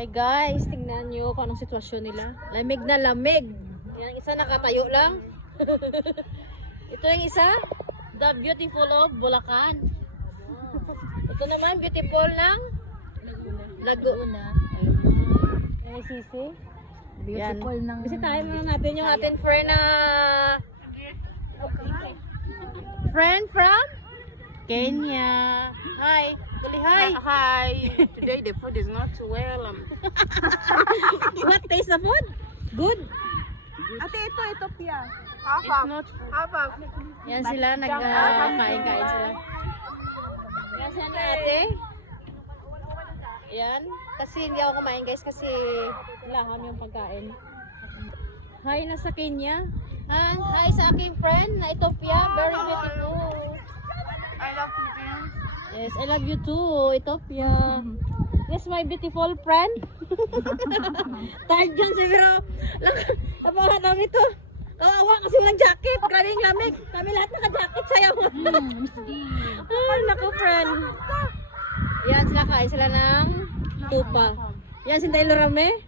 Hi guys, tingnan nyo kung anong sitwasyon nila. Lamig na lamig. Yan, isa nakatayo lang. Ito yung isa, the beautiful of Bulacan. Ito naman, beautiful ng Laguna. Ay, sisi. Beautiful ng... Bisitahin muna natin yung ating friend na... Friend from Kenya. Hi. Kuli, hi. Hi. Today the food is not well. What taste the food? Good. Ate, ito Ethiopia. It's not habang. Yan sila, nagkakain-kain sila. Yan sila ate. Yan. Kasi hindi ako kumain guys kasi wala kami yung pagkain. Hi, nasa Kenya. Hi sa aking friend na Ethiopia. Very beautiful. I love Philippines. Yes, I love you too, Ethiopia. Yes, my beautiful friend. Tired dyan si Vero. Napakat namin ito. Kawawa kasi walang jacket. Grabe yung lamig. Kami lahat naka-jacket sayaw. Ay, naku friend. Yan, sila kain sila ng tupa. Yan, si Taylor Rame.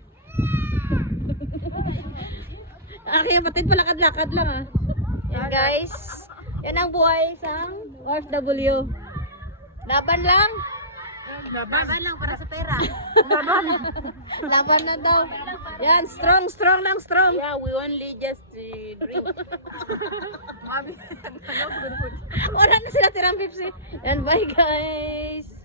Aking kapatid pa lakad-lakad lang ah. Yan guys. Yan ang buhay isang OFW. Laban lang. Laban lang para sa pera. Laban na daw. Yan, strong lang, strong. Yeah, we only just drink. Wala na sila tirang Pepsi. Yan, bye guys.